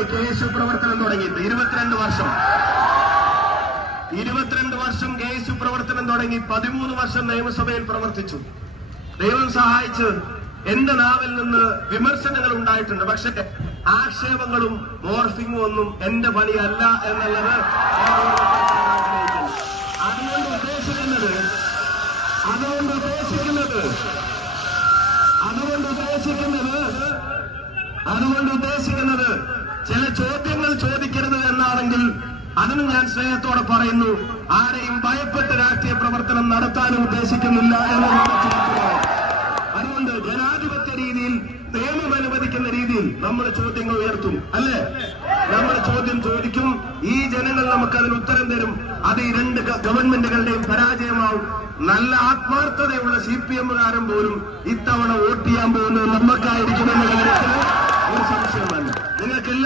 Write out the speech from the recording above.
വർഷമായി K S U പ്രവർത്തനം തുടങ്ങിയിട്ട് ഇരുപത്തിരണ്ട് വർഷം ഇരുപത്തിരണ്ട് വർഷം കെ എസ് യു പ്രവർത്തനം തുടങ്ങി പതിമൂന്ന് വർഷം നിയമസഭയിൽ പ്രവർത്തിച്ചു ദൈവം സഹായിച്ച് എന്റെ നാവിൽ നിന്ന് വിമർശനങ്ങൾ ഉണ്ടായിട്ടുണ്ട് പക്ഷെ ആക്ഷേപങ്ങളും മോർഫിങ്ങും ഒന്നും എന്റെ പണിയല്ല എന്നുള്ളത്. അതുകൊണ്ട് ഉദ്ദേശിക്കുന്നത് അതുകൊണ്ട് ഉദ്ദേശിക്കുന്നത് അതുകൊണ്ട് ഉദ്ദേശിക്കുന്നത് അതുകൊണ്ട് ഉദ്ദേശിക്കുന്നത് ചില ചോദ്യങ്ങൾ ചോദിക്കരുത് എന്നാണെങ്കിൽ അതിന് ഞാൻ സ്നേഹത്തോടെ പറയുന്നു ആരെയും ഭയപ്പെട്ട് രാഷ്ട്രീയ പ്രവർത്തനം നടത്താനും ഉദ്ദേശിക്കുന്നില്ല എന്നുള്ളത് അതുകൊണ്ട് ജനാധിപത്യ രീതിയിൽ നിയമം അനുവദിക്കുന്ന രീതിയിൽ നമ്മൾ ചോദ്യങ്ങൾ ഉയർത്തും അല്ലേ? നമ്മൾ ചോദ്യം ചോദിക്കും ഈ ജനങ്ങൾ നമുക്ക് അതിന് ഉത്തരം തരും. അത് ഈ രണ്ട് ഗവൺമെന്റുകളുടെയും പരാജയമാവും. നല്ല ആത്മാർത്ഥതയുള്ള സി പി എമ്മുകാരൻ പോലും ഇത്തവണ വോട്ട് ചെയ്യാൻ പോകുന്നത് കാര്യത്തിൽ